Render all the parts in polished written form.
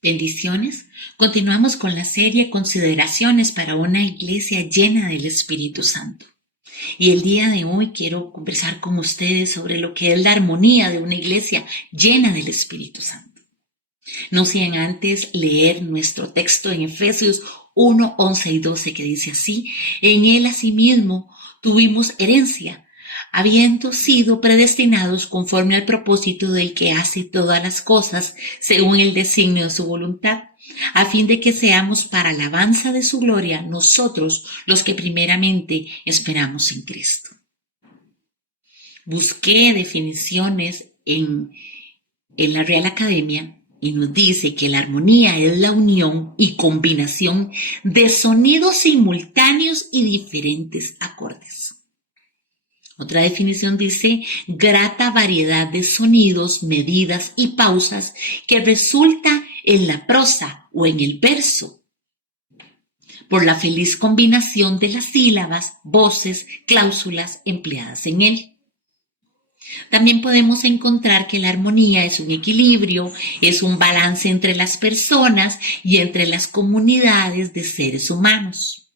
Bendiciones. Continuamos con la serie Consideraciones para una iglesia llena del Espíritu Santo. Y el día de hoy quiero conversar con ustedes sobre lo que es la armonía de una iglesia llena del Espíritu Santo. No sin antes leer nuestro texto en Efesios 1, 11 y 12 que dice así: en él asimismo tuvimos herencia, habiendo sido predestinados conforme al propósito del que hace todas las cosas según el designio de su voluntad, a fin de que seamos para alabanza de su gloria nosotros los que primeramente esperamos en Cristo. Busqué definiciones en la Real Academia y nos dice que la armonía es la unión y combinación de sonidos simultáneos y diferentes acordes. Otra definición dice: grata variedad de sonidos, medidas y pausas que resulta en la prosa o en el verso, por la feliz combinación de las sílabas, voces, cláusulas empleadas en él. También podemos encontrar que la armonía es un equilibrio, es un balance entre las personas y entre las comunidades de seres humanos.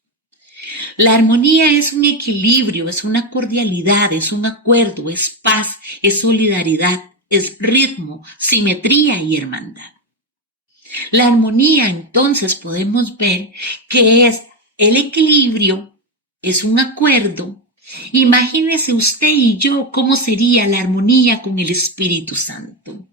La armonía es un equilibrio, es una cordialidad, es un acuerdo, es paz, es solidaridad, es ritmo, simetría y hermandad. La armonía, entonces, podemos ver que es el equilibrio, es un acuerdo. Imagínese usted y yo cómo sería la armonía con el Espíritu Santo.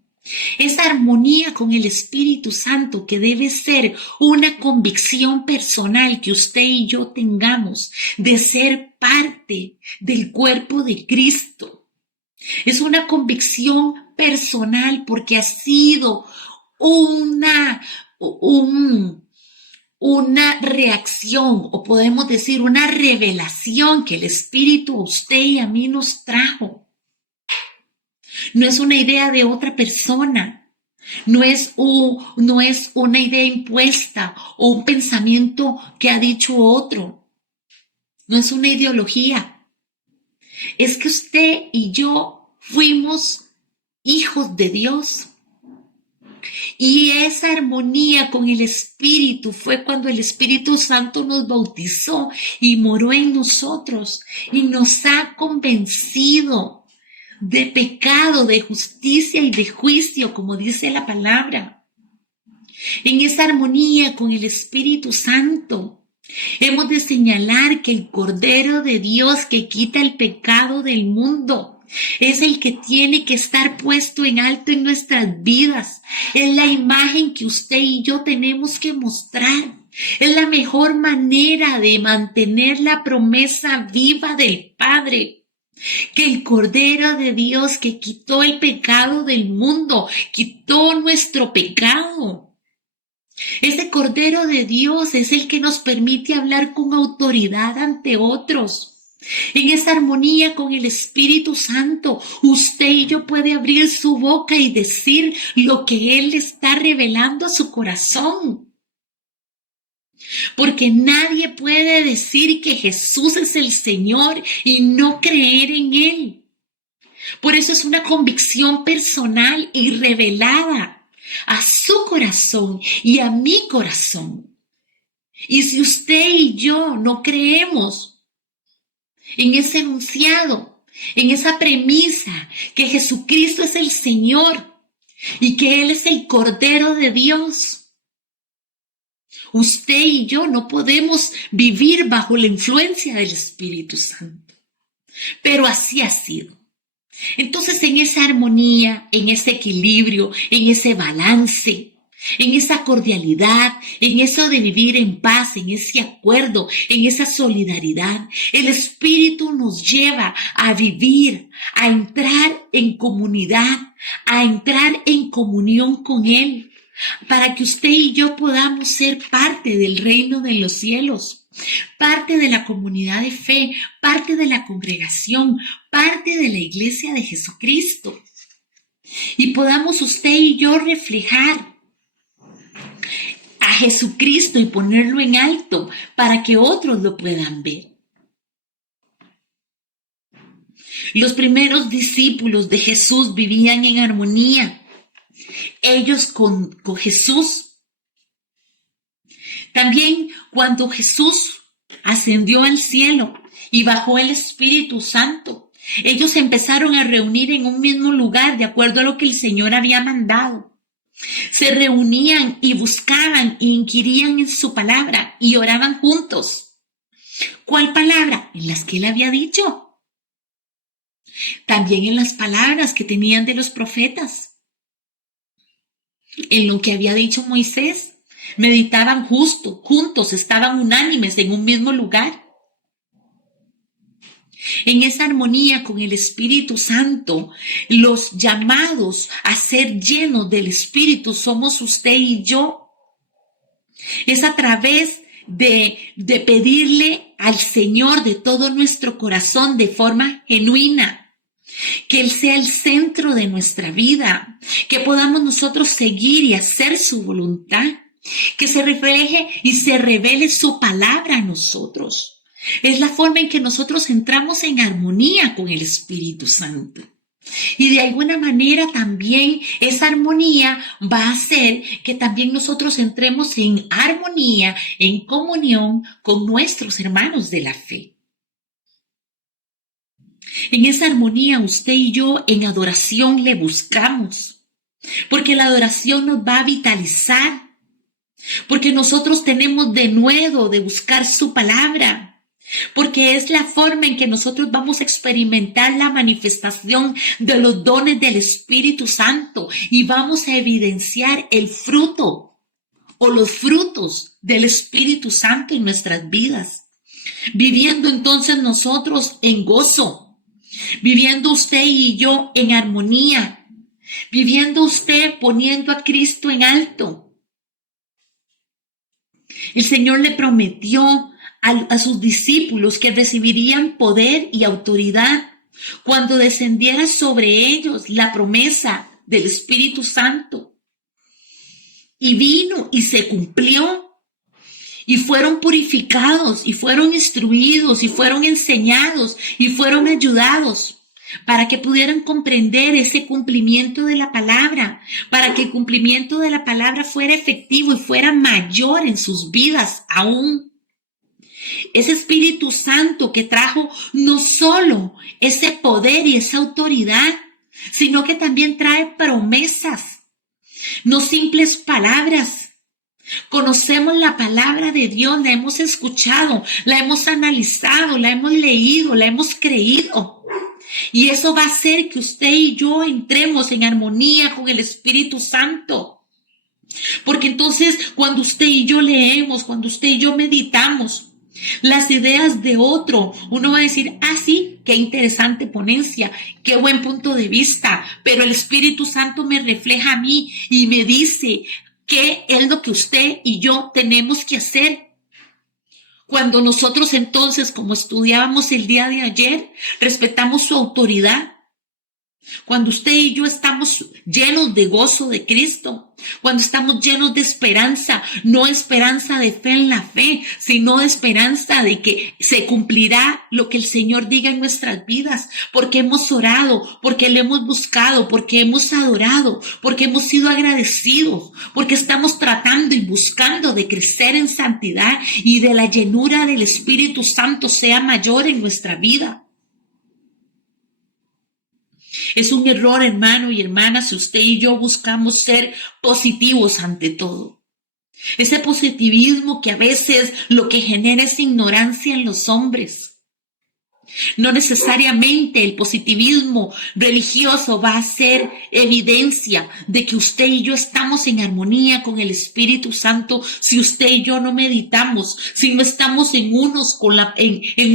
Esa armonía con el Espíritu Santo que debe ser una convicción personal que usted y yo tengamos de ser parte del cuerpo de Cristo. Es una convicción personal porque ha sido una reacción, o podemos decir una revelación que el Espíritu a usted y a mí nos trajo. No es una idea de otra persona, no es una idea impuesta o un pensamiento que ha dicho otro, no es una ideología. Es que usted y yo fuimos hijos de Dios. Y esa armonía con el Espíritu fue cuando el Espíritu Santo nos bautizó y moró en nosotros y nos ha convencido de pecado, de justicia y de juicio, como dice la palabra. En esa armonía con el Espíritu Santo, hemos de señalar que el Cordero de Dios que quita el pecado del mundo es el que tiene que estar puesto en alto en nuestras vidas. Es la imagen que usted y yo tenemos que mostrar. Es la mejor manera de mantener la promesa viva del Padre. Que el Cordero de Dios que quitó el pecado del mundo, quitó nuestro pecado. Ese Cordero de Dios es el que nos permite hablar con autoridad ante otros. En esa armonía con el Espíritu Santo, usted y yo puede abrir su boca y decir lo que Él está revelando a su corazón. Porque nadie puede decir que Jesús es el Señor y no creer en Él. Por eso es una convicción personal y revelada a su corazón y a mi corazón. Y si usted y yo no creemos en ese enunciado, en esa premisa que Jesucristo es el Señor y que Él es el Cordero de Dios, usted y yo no podemos vivir bajo la influencia del Espíritu Santo. Pero así ha sido. Entonces, en esa armonía, en ese equilibrio, en ese balance, en esa cordialidad, en eso de vivir en paz, en ese acuerdo, en esa solidaridad, el Espíritu nos lleva a vivir, a entrar en comunidad, a entrar en comunión con Él, para que usted y yo podamos ser parte del reino de los cielos, parte de la comunidad de fe, parte de la congregación, parte de la iglesia de Jesucristo. Y podamos usted y yo reflejar a Jesucristo y ponerlo en alto para que otros lo puedan ver. Los primeros discípulos de Jesús vivían en armonía. Ellos con Jesús También cuando Jesús ascendió al cielo y bajó el Espíritu Santo, ellos empezaron a reunir en un mismo lugar de acuerdo a lo que el Señor había mandado. Se reunían y buscaban e inquirían en su palabra y oraban juntos. ¿Cuál palabra? En las que él había dicho. También en las palabras que tenían de los profetas. En lo que había dicho Moisés. Meditaban juntos, estaban unánimes en un mismo lugar. En esa armonía con el Espíritu Santo, los llamados a ser llenos del Espíritu somos usted y yo. Es a través de pedirle al Señor de todo nuestro corazón de forma genuina, que Él sea el centro de nuestra vida, que podamos nosotros seguir y hacer su voluntad, que se refleje y se revele su palabra a nosotros. Es la forma en que nosotros entramos en armonía con el Espíritu Santo. Y de alguna manera también esa armonía va a hacer que también nosotros entremos en armonía, en comunión con nuestros hermanos de la fe. En esa armonía usted y yo en adoración le buscamos, porque la adoración nos va a vitalizar, porque nosotros tenemos denuedo de buscar su palabra. Porque es la forma en que nosotros vamos a experimentar la manifestación de los dones del Espíritu Santo y vamos a evidenciar el fruto o los frutos del Espíritu Santo en nuestras vidas. Viviendo entonces nosotros en gozo, viviendo usted y yo en armonía, viviendo usted poniendo a Cristo en alto. El Señor le prometió a sus discípulos que recibirían poder y autoridad cuando descendiera sobre ellos la promesa del Espíritu Santo. Y vino y se cumplió. Y fueron purificados, y fueron instruidos, y fueron enseñados, y fueron ayudados para que pudieran comprender ese cumplimiento de la palabra, para que el cumplimiento de la palabra fuera efectivo y fuera mayor en sus vidas aún. Ese Espíritu Santo que trajo no solo ese poder y esa autoridad, sino que también trae promesas, no simples palabras. Conocemos la palabra de Dios, la hemos escuchado, la hemos analizado, la hemos leído, la hemos creído. Y eso va a hacer que usted y yo entremos en armonía con el Espíritu Santo. Porque entonces cuando usted y yo leemos, cuando usted y yo meditamos las ideas de otro, uno va a decir, sí, qué interesante ponencia, qué buen punto de vista, pero el Espíritu Santo me refleja a mí y me dice qué es lo que usted y yo tenemos que hacer. Cuando nosotros entonces, como estudiábamos el día de ayer, respetamos su autoridad, cuando usted y yo estamos llenos de gozo de Cristo, cuando estamos llenos de esperanza, no esperanza de fe en la fe, sino de esperanza de que se cumplirá lo que el Señor diga en nuestras vidas, porque hemos orado, porque le hemos buscado, porque hemos adorado, porque hemos sido agradecidos, porque estamos tratando y buscando de crecer en santidad y de la llenura del Espíritu Santo sea mayor en nuestra vida. Es un error, hermano y hermana, si usted y yo buscamos ser positivos ante todo. Ese positivismo que a veces lo que genera es ignorancia en los hombres. No necesariamente el positivismo religioso va a ser evidencia de que usted y yo estamos en armonía con el Espíritu Santo si usted y yo no meditamos, si no estamos en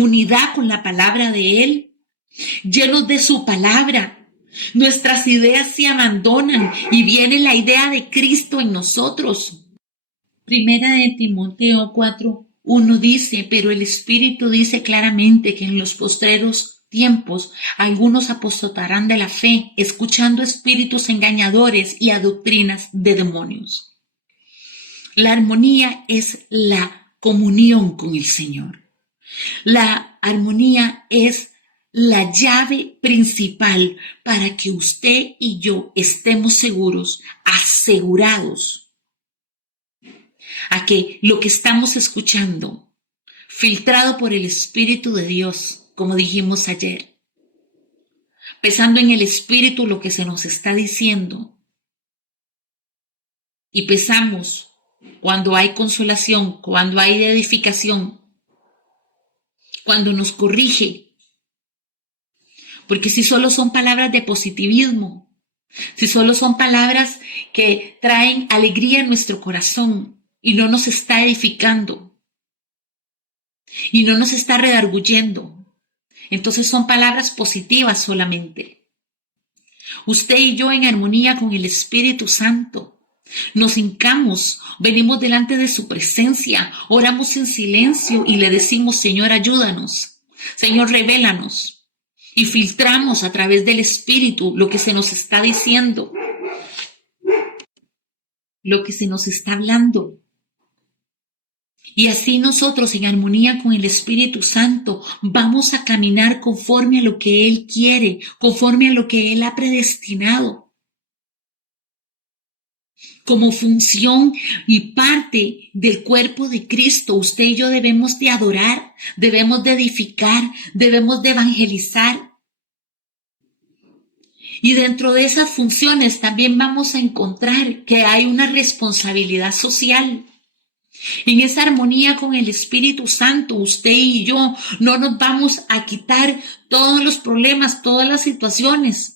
unidad con la palabra de Él, llenos de su palabra. Nuestras ideas se abandonan y viene la idea de Cristo en nosotros. Primera de Timoteo 4:1 dice, pero el Espíritu dice claramente que en los postreros tiempos algunos apostatarán de la fe, escuchando espíritus engañadores y a doctrinas de demonios. La armonía es la comunión con el Señor. La armonía es la llave principal para que usted y yo estemos seguros, asegurados a que lo que estamos escuchando, filtrado por el Espíritu de Dios, como dijimos ayer, pensando en el Espíritu lo que se nos está diciendo, y pensamos cuando hay consolación, cuando hay edificación, cuando nos corrige, porque si solo son palabras de positivismo, si solo son palabras que traen alegría en nuestro corazón y no nos está edificando y no nos está redarguyendo, entonces son palabras positivas solamente. Usted y yo en armonía con el Espíritu Santo nos hincamos, venimos delante de su presencia, oramos en silencio y le decimos: Señor, ayúdanos, Señor, revélanos. Y filtramos a través del Espíritu lo que se nos está diciendo, lo que se nos está hablando. Y así nosotros, en armonía con el Espíritu Santo, vamos a caminar conforme a lo que Él quiere, conforme a lo que Él ha predestinado. Como función y parte del cuerpo de Cristo, usted y yo debemos de adorar, debemos de edificar, debemos de evangelizar. Y dentro de esas funciones también vamos a encontrar que hay una responsabilidad social. En esa armonía con el Espíritu Santo, usted y yo no nos vamos a quitar todos los problemas, todas las situaciones,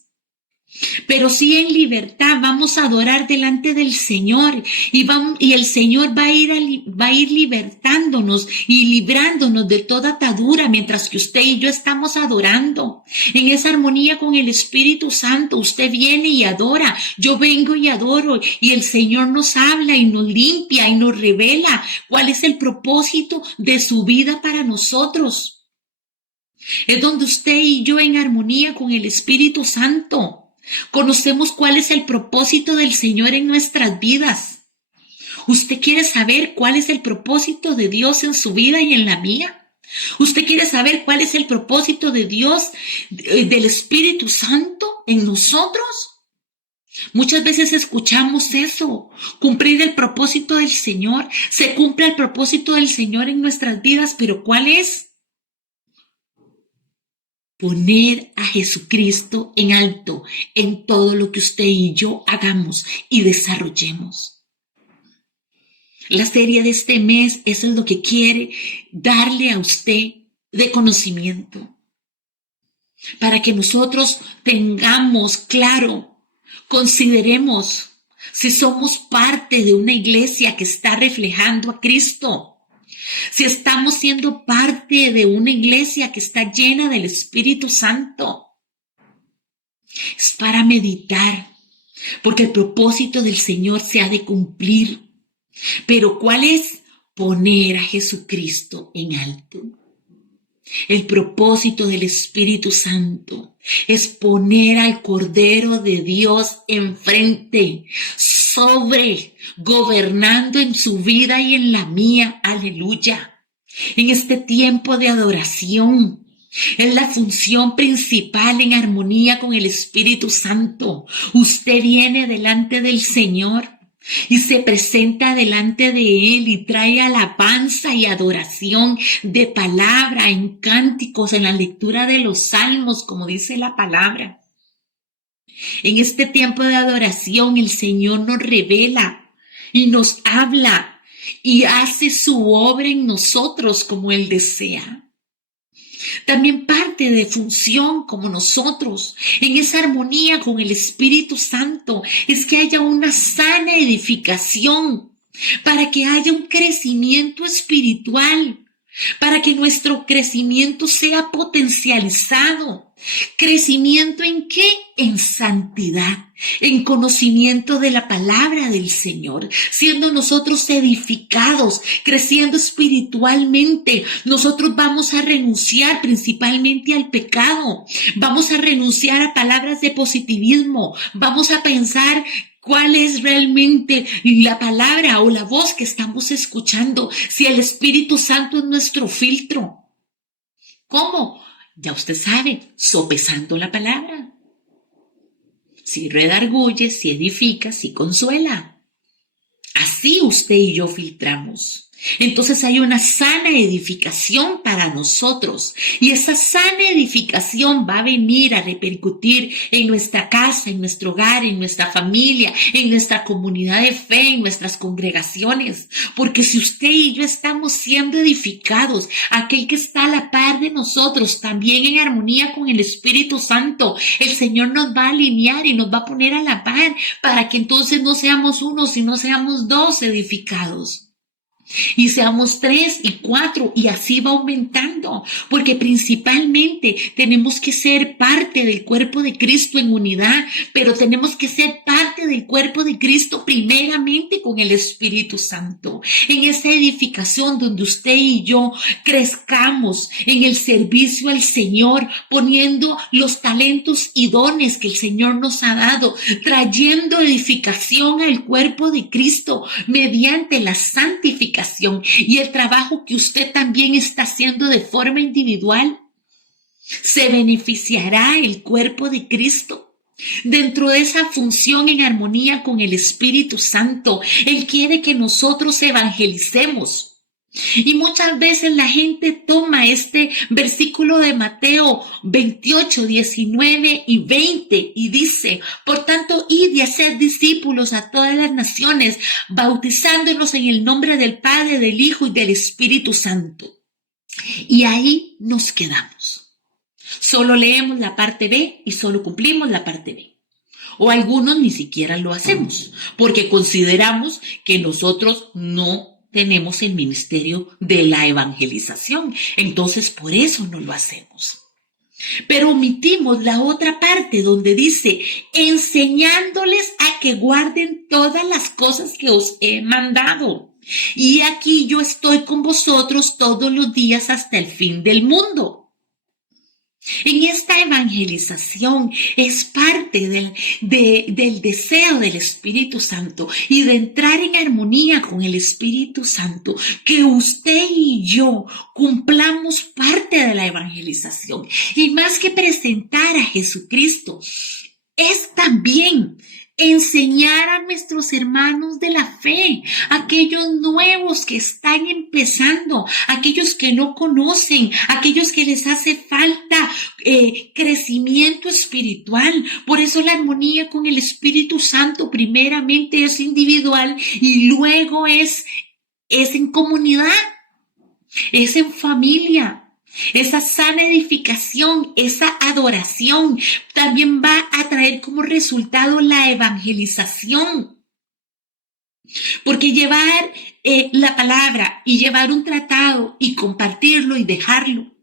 pero sí en libertad vamos a adorar delante del Señor y el Señor va a ir libertándonos y librándonos de toda atadura mientras que usted y yo estamos adorando. En esa armonía con el Espíritu Santo, usted viene y adora, yo vengo y adoro, y el Señor nos habla y nos limpia y nos revela cuál es el propósito de su vida para nosotros. Es donde usted y yo en armonía con el Espíritu Santo conocemos cuál es el propósito del Señor en nuestras vidas. ¿Usted quiere saber cuál es el propósito de Dios en su vida y en la mía? ¿Usted quiere saber cuál es el propósito de Dios, del Espíritu Santo en nosotros? Muchas veces escuchamos eso, cumplir el propósito del Señor. Se cumple el propósito del Señor en nuestras vidas, pero ¿cuál es? Poner a Jesucristo en alto en todo lo que usted y yo hagamos y desarrollemos. La serie de este mes, eso es lo que quiere darle a usted de conocimiento, para que nosotros tengamos claro, consideremos si somos parte de una iglesia que está reflejando a Cristo. Si estamos siendo parte de una iglesia que está llena del Espíritu Santo, es para meditar, porque el propósito del Señor se ha de cumplir. Pero ¿cuál es? Poner a Jesucristo en alto. El propósito del Espíritu Santo es poner al Cordero de Dios enfrente, gobernando en su vida y en la mía. Aleluya. En este tiempo de adoración, es la función principal en armonía con el Espíritu Santo. Usted viene delante del Señor y se presenta delante de Él y trae alabanza y adoración de palabra, en cánticos, en la lectura de los salmos, como dice la palabra. En este tiempo de adoración el Señor nos revela y nos habla y hace su obra en nosotros como Él desea. También parte de función como nosotros, en esa armonía con el Espíritu Santo, es que haya una sana edificación, para que haya un crecimiento espiritual, para que nuestro crecimiento sea potencializado. ¿Crecimiento en qué? En santidad, en conocimiento de la palabra del Señor, siendo nosotros edificados, creciendo espiritualmente. Nosotros vamos a renunciar principalmente al pecado, vamos a renunciar a palabras de positivismo, vamos a pensar cuál es realmente la palabra o la voz que estamos escuchando, si el Espíritu Santo es nuestro filtro. ¿Cómo? Ya usted sabe, sopesando la palabra. Si redarguye, si edifica, si consuela. Así usted y yo filtramos. Entonces hay una sana edificación para nosotros y esa sana edificación va a venir a repercutir en nuestra casa, en nuestro hogar, en nuestra familia, en nuestra comunidad de fe, en nuestras congregaciones. Porque si usted y yo estamos siendo edificados, aquel que está a la par de nosotros, también en armonía con el Espíritu Santo, el Señor nos va a alinear y nos va a poner a la par para que entonces no seamos uno, sino seamos dos edificados. Y seamos 3 y 4 y así va aumentando, porque principalmente tenemos que ser parte del cuerpo de Cristo en unidad, pero tenemos que ser parte del cuerpo de Cristo primeramente con el Espíritu Santo. En esa edificación donde usted y yo crezcamos en el servicio al Señor, poniendo los talentos y dones que el Señor nos ha dado, trayendo edificación al cuerpo de Cristo mediante la santificación y el trabajo que usted también está haciendo de forma individual, se beneficiará el cuerpo de Cristo. Dentro de esa función en armonía con el Espíritu Santo, Él quiere que nosotros evangelicemos. Y muchas veces la gente toma este versículo de Mateo 28, 19 y 20 y dice: por tanto, id y haced discípulos a todas las naciones, bautizándolos en el nombre del Padre, del Hijo y del Espíritu Santo. Y ahí nos quedamos. Solo leemos la parte B y solo cumplimos la parte B. O algunos ni siquiera lo hacemos, porque consideramos que nosotros no tenemos el ministerio de la evangelización. Entonces, por eso no lo hacemos. Pero omitimos la otra parte donde dice: enseñándoles a que guarden todas las cosas que os he mandado. Y aquí yo estoy con vosotros todos los días hasta el fin del mundo. En esta evangelización es parte del deseo del Espíritu Santo y de entrar en armonía con el Espíritu Santo, que usted y yo cumplamos parte de la evangelización. Y más que presentar a Jesucristo, es también enseñar a nuestros hermanos de la fe, aquellos nuevos que están empezando, aquellos que no conocen, aquellos que les hace falta crecimiento espiritual. Por eso la armonía con el Espíritu Santo primeramente es individual y luego es en comunidad, es en familia. Esa sana edificación, esa adoración también va a traer como resultado la evangelización. Porque llevar la palabra y llevar un tratado y compartirlo y dejarlo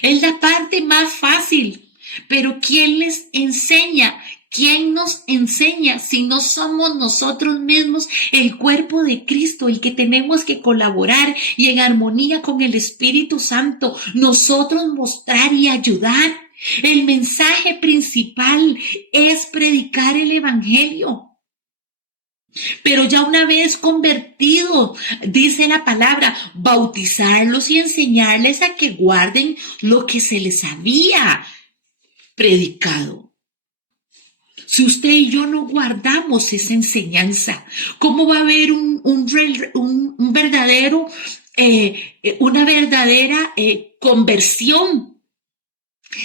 es la parte más fácil. Pero ¿quién les enseña? ¿Quién nos enseña si no somos nosotros mismos el cuerpo de Cristo, el que tenemos que colaborar y en armonía con el Espíritu Santo, nosotros mostrar y ayudar? El mensaje principal es predicar el Evangelio. Pero ya una vez convertidos, dice la palabra, bautizarlos y enseñarles a que guarden lo que se les había predicado. Si usted y yo no guardamos esa enseñanza, ¿cómo va a haber una verdadera conversión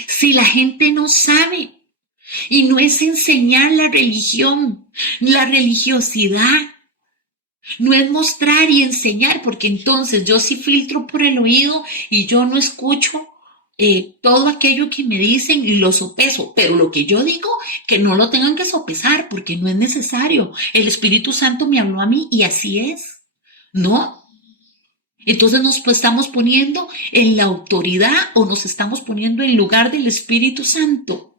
si la gente no sabe? Y no es enseñar la religión, la religiosidad. No es mostrar y enseñar, porque entonces yo sí filtro por el oído y yo no escucho todo aquello que me dicen y lo sopeso, pero lo que yo digo, que no lo tengan que sopesar porque no es necesario. El Espíritu Santo me habló a mí y así es. ¿No? Entonces nos estamos poniendo en la autoridad o nos estamos poniendo en lugar del Espíritu Santo.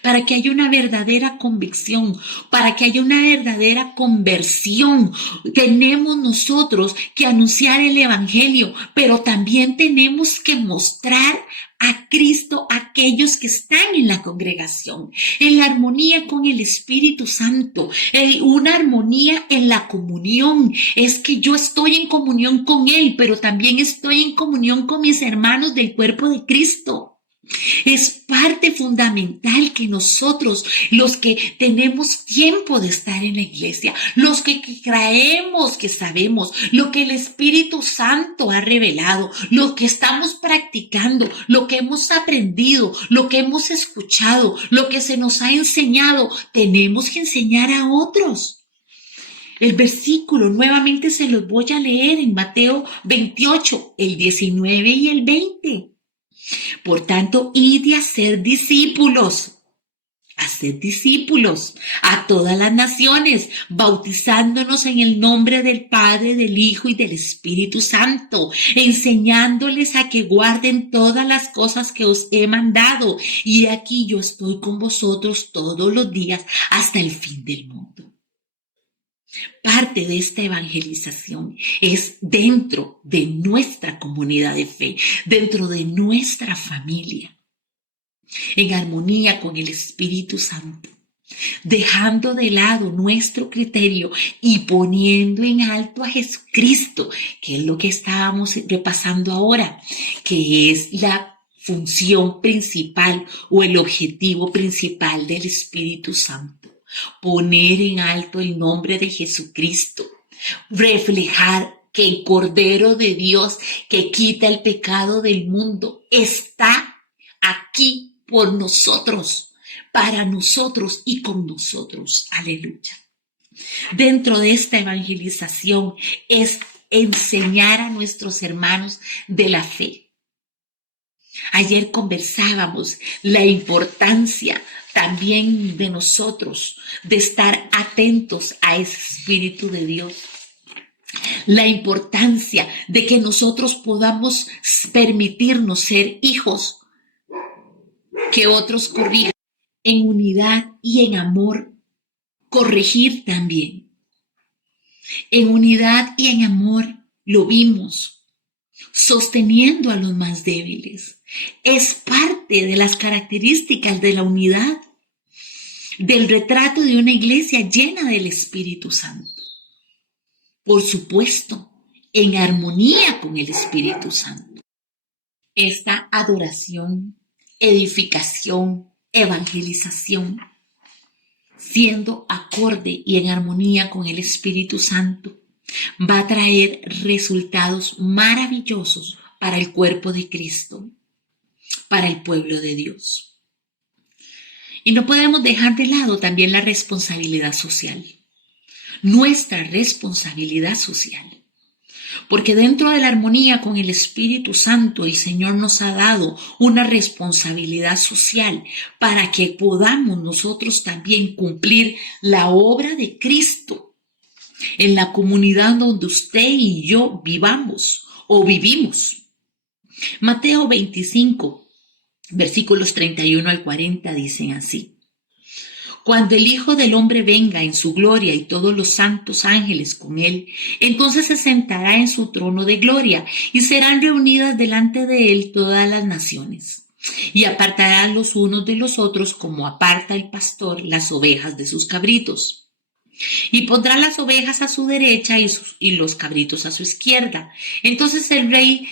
Para que haya una verdadera convicción, para que haya una verdadera conversión, tenemos nosotros que anunciar el Evangelio, pero también tenemos que mostrar a Cristo a aquellos que están en la congregación, en la armonía con el Espíritu Santo, una armonía en la comunión. Es que yo estoy en comunión con Él, pero también estoy en comunión con mis hermanos del cuerpo de Cristo. Es parte fundamental que nosotros, los que tenemos tiempo de estar en la iglesia, los que creemos que sabemos, lo que el Espíritu Santo ha revelado, lo que estamos practicando, lo que hemos aprendido, lo que hemos escuchado, lo que se nos ha enseñado, tenemos que enseñar a otros. El versículo nuevamente se los voy a leer en Mateo 28, el 19 y el 20. Por tanto, id y haced discípulos a todas las naciones, bautizándonos en el nombre del Padre, del Hijo y del Espíritu Santo, enseñándoles a que guarden todas las cosas que os he mandado. Y aquí yo estoy con vosotros todos los días hasta el fin del mundo. Parte de esta evangelización es dentro de nuestra comunidad de fe, dentro de nuestra familia, en armonía con el Espíritu Santo, dejando de lado nuestro criterio y poniendo en alto a Jesucristo, que es lo que estábamos repasando ahora, que es la función principal o el objetivo principal del Espíritu Santo. Poner en alto el nombre de Jesucristo, reflejar que el Cordero de Dios que quita el pecado del mundo está aquí por nosotros, para nosotros y con nosotros. Aleluya. Dentro de esta evangelización es enseñar a nuestros hermanos de la fe. Ayer conversábamos la importancia también de nosotros, de estar atentos a ese Espíritu de Dios. La importancia de que nosotros podamos permitirnos ser hijos, que otros corrijan en unidad y en amor, corregir también. En unidad y en amor lo vimos, sosteniendo a los más débiles. Es parte de las características de la unidad, del retrato de una iglesia llena del Espíritu Santo. Por supuesto, en armonía con el Espíritu Santo. Esta adoración, edificación, evangelización, siendo acorde y en armonía con el Espíritu Santo, va a traer resultados maravillosos para el cuerpo de Cristo, para el pueblo de Dios. Y no podemos dejar de lado también la responsabilidad social, nuestra responsabilidad social. Porque dentro de la armonía con el Espíritu Santo, el Señor nos ha dado una responsabilidad social para que podamos nosotros también cumplir la obra de Cristo en la comunidad donde usted y yo vivamos o vivimos. Mateo 25, versículos 31 al 40 dicen así. Cuando el Hijo del Hombre venga en su gloria y todos los santos ángeles con él, entonces se sentará en su trono de gloria y serán reunidas delante de él todas las naciones. Y apartarán los unos de los otros como aparta el pastor las ovejas de sus cabritos. Y pondrá las ovejas a su derecha y los cabritos a su izquierda. Entonces el rey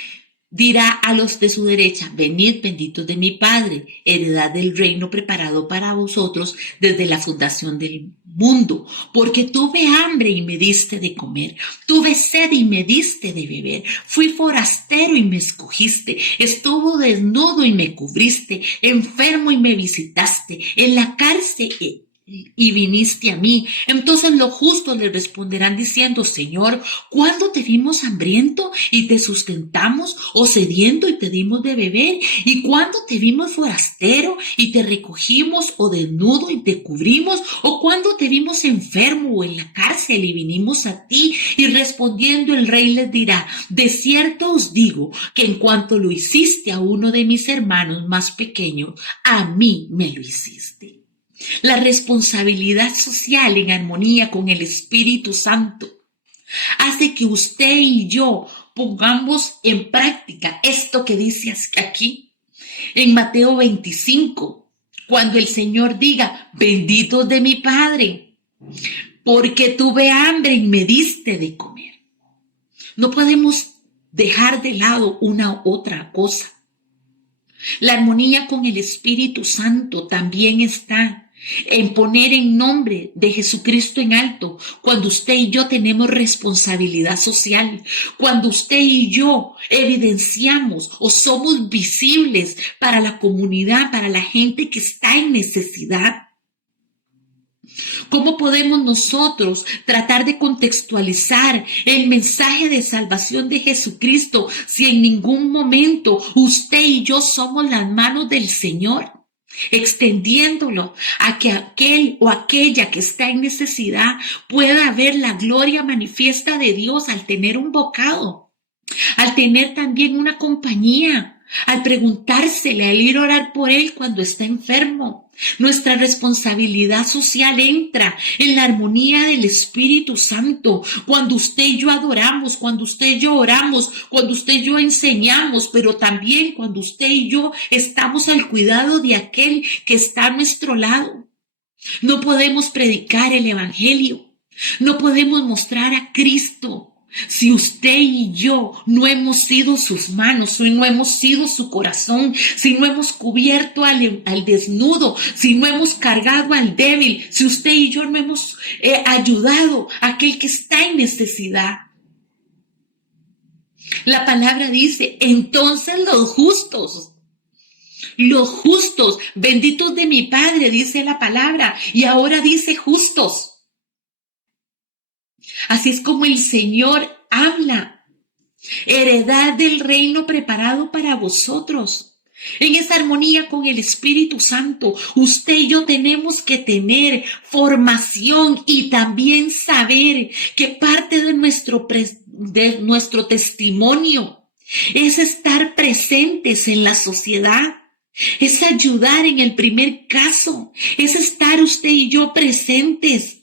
dirá a los de su derecha, venid benditos de mi Padre, heredad del reino preparado para vosotros desde la fundación del mundo, porque tuve hambre y me diste de comer, tuve sed y me diste de beber, fui forastero y me escogiste, estuve desnudo y me cubriste, enfermo y me visitaste, en la cárcel y viniste a mí. Entonces los justos le responderán diciendo, Señor, ¿cuándo te vimos hambriento y te sustentamos, o sediento y te dimos de beber? ¿Y cuándo te vimos forastero y te recogimos, o desnudo y te cubrimos? ¿O cuándo te vimos enfermo o en la cárcel y vinimos a ti? Y respondiendo el rey les dirá, de cierto os digo que en cuanto lo hiciste a uno de mis hermanos más pequeños, a mí me lo hiciste. La responsabilidad social en armonía con el Espíritu Santo hace que usted y yo pongamos en práctica esto que dice aquí en Mateo 25, cuando el Señor diga, benditos de mi Padre, porque tuve hambre y me diste de comer. No podemos dejar de lado una otra cosa. La armonía con el Espíritu Santo también está en poner en nombre de Jesucristo en alto, cuando usted y yo tenemos responsabilidad social, cuando usted y yo evidenciamos o somos visibles para la comunidad, para la gente que está en necesidad. ¿Cómo podemos nosotros tratar de contextualizar el mensaje de salvación de Jesucristo si en ningún momento usted y yo somos las manos del Señor, extendiéndolo a que aquel o aquella que está en necesidad pueda ver la gloria manifiesta de Dios al tener un bocado, al tener también una compañía, al preguntársele, al ir a orar por él cuando está enfermo? Nuestra responsabilidad social entra en la armonía del Espíritu Santo cuando usted y yo adoramos, cuando usted y yo oramos, cuando usted y yo enseñamos, pero también cuando usted y yo estamos al cuidado de aquel que está a nuestro lado. No podemos predicar el Evangelio, no podemos mostrar a Cristo si usted y yo no hemos sido sus manos, si no hemos sido su corazón, si no hemos cubierto al desnudo, si no hemos cargado al débil, si usted y yo no hemos ayudado a aquel que está en necesidad. La palabra dice, entonces los justos, benditos de mi Padre, dice la palabra, y ahora dice justos. Así es como el Señor habla. Heredad del reino preparado para vosotros. En esa armonía con el Espíritu Santo, usted y yo tenemos que tener formación y también saber que parte de nuestro testimonio es estar presentes en la sociedad. Es ayudar en el primer caso. Es estar usted y yo presentes.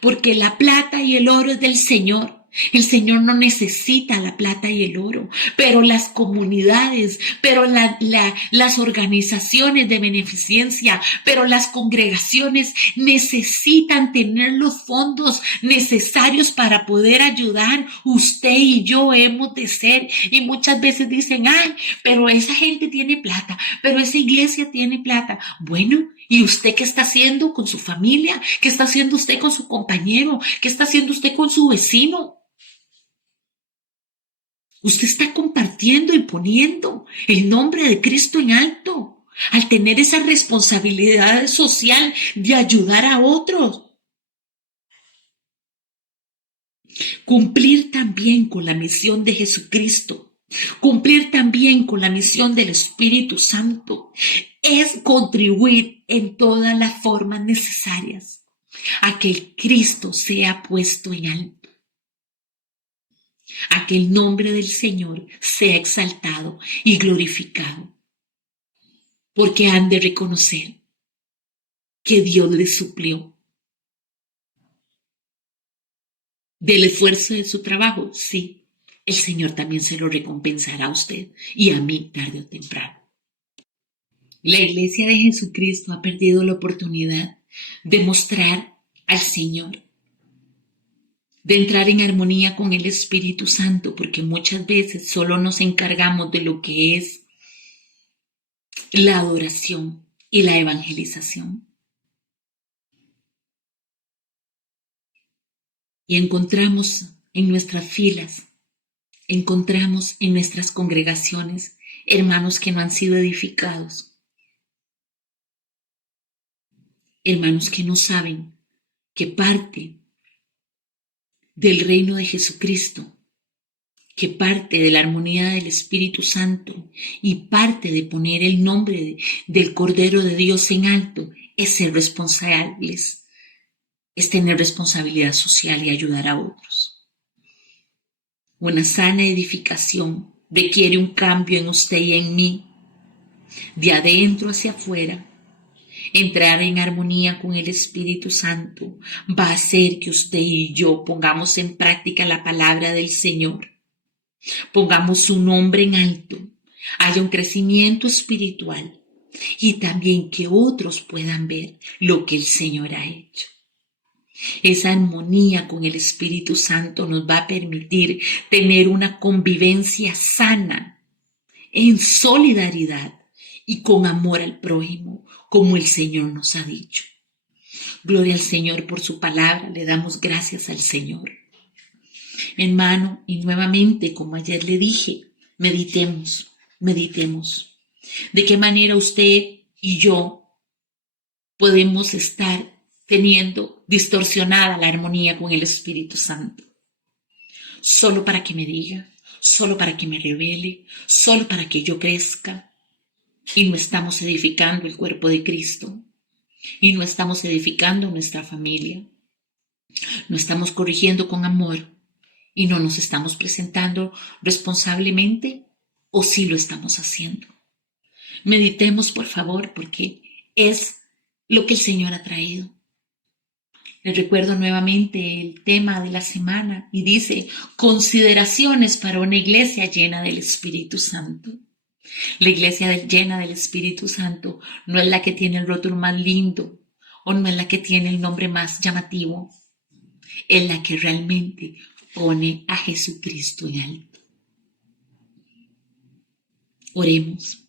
Porque la plata y el oro es del Señor. El Señor no necesita la plata y el oro, pero las comunidades, pero las organizaciones de beneficencia, pero las congregaciones necesitan tener los fondos necesarios para poder ayudar. Usted y yo hemos de ser, y muchas veces dicen, ay, pero esa gente tiene plata, pero esa iglesia tiene plata. Bueno, ¿y usted qué está haciendo con su familia? ¿Qué está haciendo usted con su compañero? ¿Qué está haciendo usted con su vecino? Usted está compartiendo y poniendo el nombre de Cristo en alto al tener esa responsabilidad social de ayudar a otros. Cumplir también con la misión de Jesucristo, cumplir también con la misión del Espíritu Santo, es contribuir en todas las formas necesarias a que el Cristo sea puesto en alto, a que el nombre del Señor sea exaltado y glorificado, porque han de reconocer que Dios les suplió del esfuerzo de su trabajo. Sí, el Señor también se lo recompensará a usted y a mí tarde o temprano. La Iglesia de Jesucristo ha perdido la oportunidad de mostrar al Señor, de entrar en armonía con el Espíritu Santo, porque muchas veces solo nos encargamos de lo que es la adoración y la evangelización. Y encontramos en nuestras filas, encontramos en nuestras congregaciones hermanos que no han sido edificados, hermanos que no saben que parte del reino de Jesucristo, que parte de la armonía del Espíritu Santo y parte de poner el nombre del Cordero de Dios en alto es ser responsables, es tener responsabilidad social y ayudar a otros. Una sana edificación requiere un cambio en usted y en mí, de adentro hacia afuera. Entrar en armonía con el Espíritu Santo va a hacer que usted y yo pongamos en práctica la palabra del Señor. Pongamos su nombre en alto, haya un crecimiento espiritual y también que otros puedan ver lo que el Señor ha hecho. Esa armonía con el Espíritu Santo nos va a permitir tener una convivencia sana en solidaridad y con amor al prójimo, como el Señor nos ha dicho. Gloria al Señor por su palabra, le damos gracias al Señor. Hermano, y nuevamente, como ayer le dije, meditemos. ¿De qué manera usted y yo podemos estar teniendo distorsionada la armonía con el Espíritu Santo? Solo para que me diga, solo para que me revele, solo para que yo crezca. Y no estamos edificando el cuerpo de Cristo. Y no estamos edificando nuestra familia. No estamos corrigiendo con amor. Y no nos estamos presentando responsablemente, o sí lo estamos haciendo. Meditemos, por favor, porque es lo que el Señor ha traído. Les recuerdo nuevamente el tema de la semana y dice: consideraciones para una iglesia llena del Espíritu Santo. La iglesia llena del Espíritu Santo no es la que tiene el rótulo más lindo o no es la que tiene el nombre más llamativo, es la que realmente pone a Jesucristo en alto. Oremos.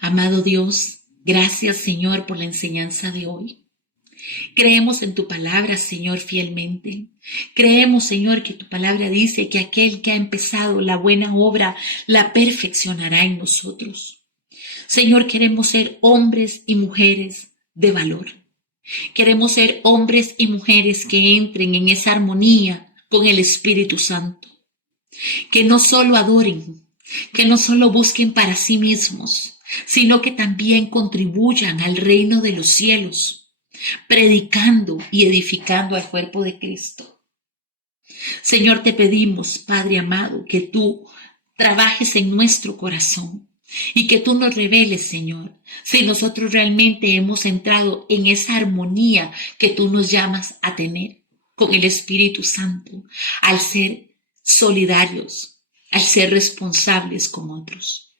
Amado Dios, gracias, Señor, por la enseñanza de hoy. Creemos en tu palabra, Señor, fielmente. Creemos, Señor, que tu palabra dice que aquel que ha empezado la buena obra la perfeccionará en nosotros. Señor, queremos ser hombres y mujeres de valor. Queremos ser hombres y mujeres que entren en esa armonía con el Espíritu Santo. Que no solo adoren, que no solo busquen para sí mismos, sino que también contribuyan al reino de los cielos, predicando y edificando al cuerpo de Cristo. Señor, te pedimos, Padre amado, que tú trabajes en nuestro corazón y que tú nos reveles, Señor, si nosotros realmente hemos entrado en esa armonía que tú nos llamas a tener con el Espíritu Santo, al ser solidarios, al ser responsables con otros.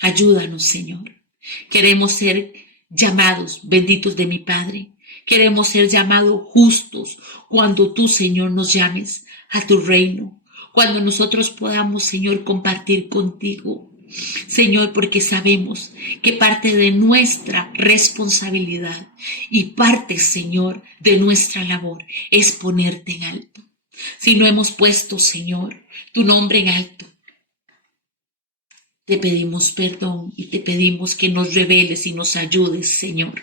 Ayúdanos, Señor. Queremos ser llamados benditos de mi Padre. Queremos ser llamados justos cuando tú, Señor, nos llames a tu reino. Cuando nosotros podamos, Señor, compartir contigo. Señor, porque sabemos que parte de nuestra responsabilidad y parte, Señor, de nuestra labor es ponerte en alto. Si no hemos puesto, Señor, tu nombre en alto, te pedimos perdón y te pedimos que nos reveles y nos ayudes, Señor,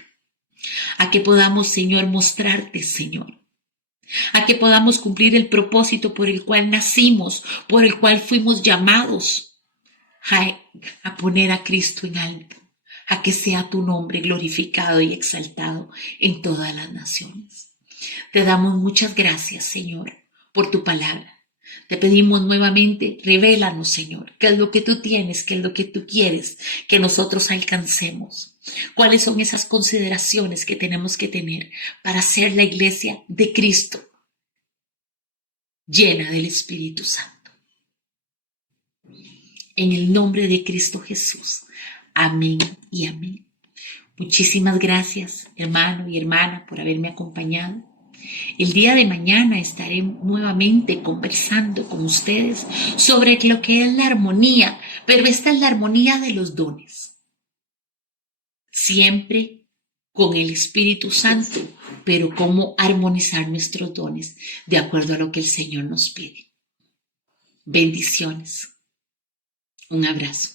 a que podamos, Señor, mostrarte, Señor, a que podamos cumplir el propósito por el cual nacimos, por el cual fuimos llamados a poner a Cristo en alto, a que sea tu nombre glorificado y exaltado en todas las naciones. Te damos muchas gracias, Señor, por tu palabra. Te pedimos nuevamente, revélanos, Señor, qué es lo que tú tienes, qué es lo que tú quieres que nosotros alcancemos. ¿Cuáles son esas consideraciones que tenemos que tener para ser la iglesia de Cristo, llena del Espíritu Santo? En el nombre de Cristo Jesús. Amén y amén. Muchísimas gracias, hermano y hermana, por haberme acompañado. El día de mañana estaré nuevamente conversando con ustedes sobre lo que es la armonía, pero esta es la armonía de los dones. Siempre con el Espíritu Santo, pero cómo armonizar nuestros dones de acuerdo a lo que el Señor nos pide. Bendiciones. Un abrazo.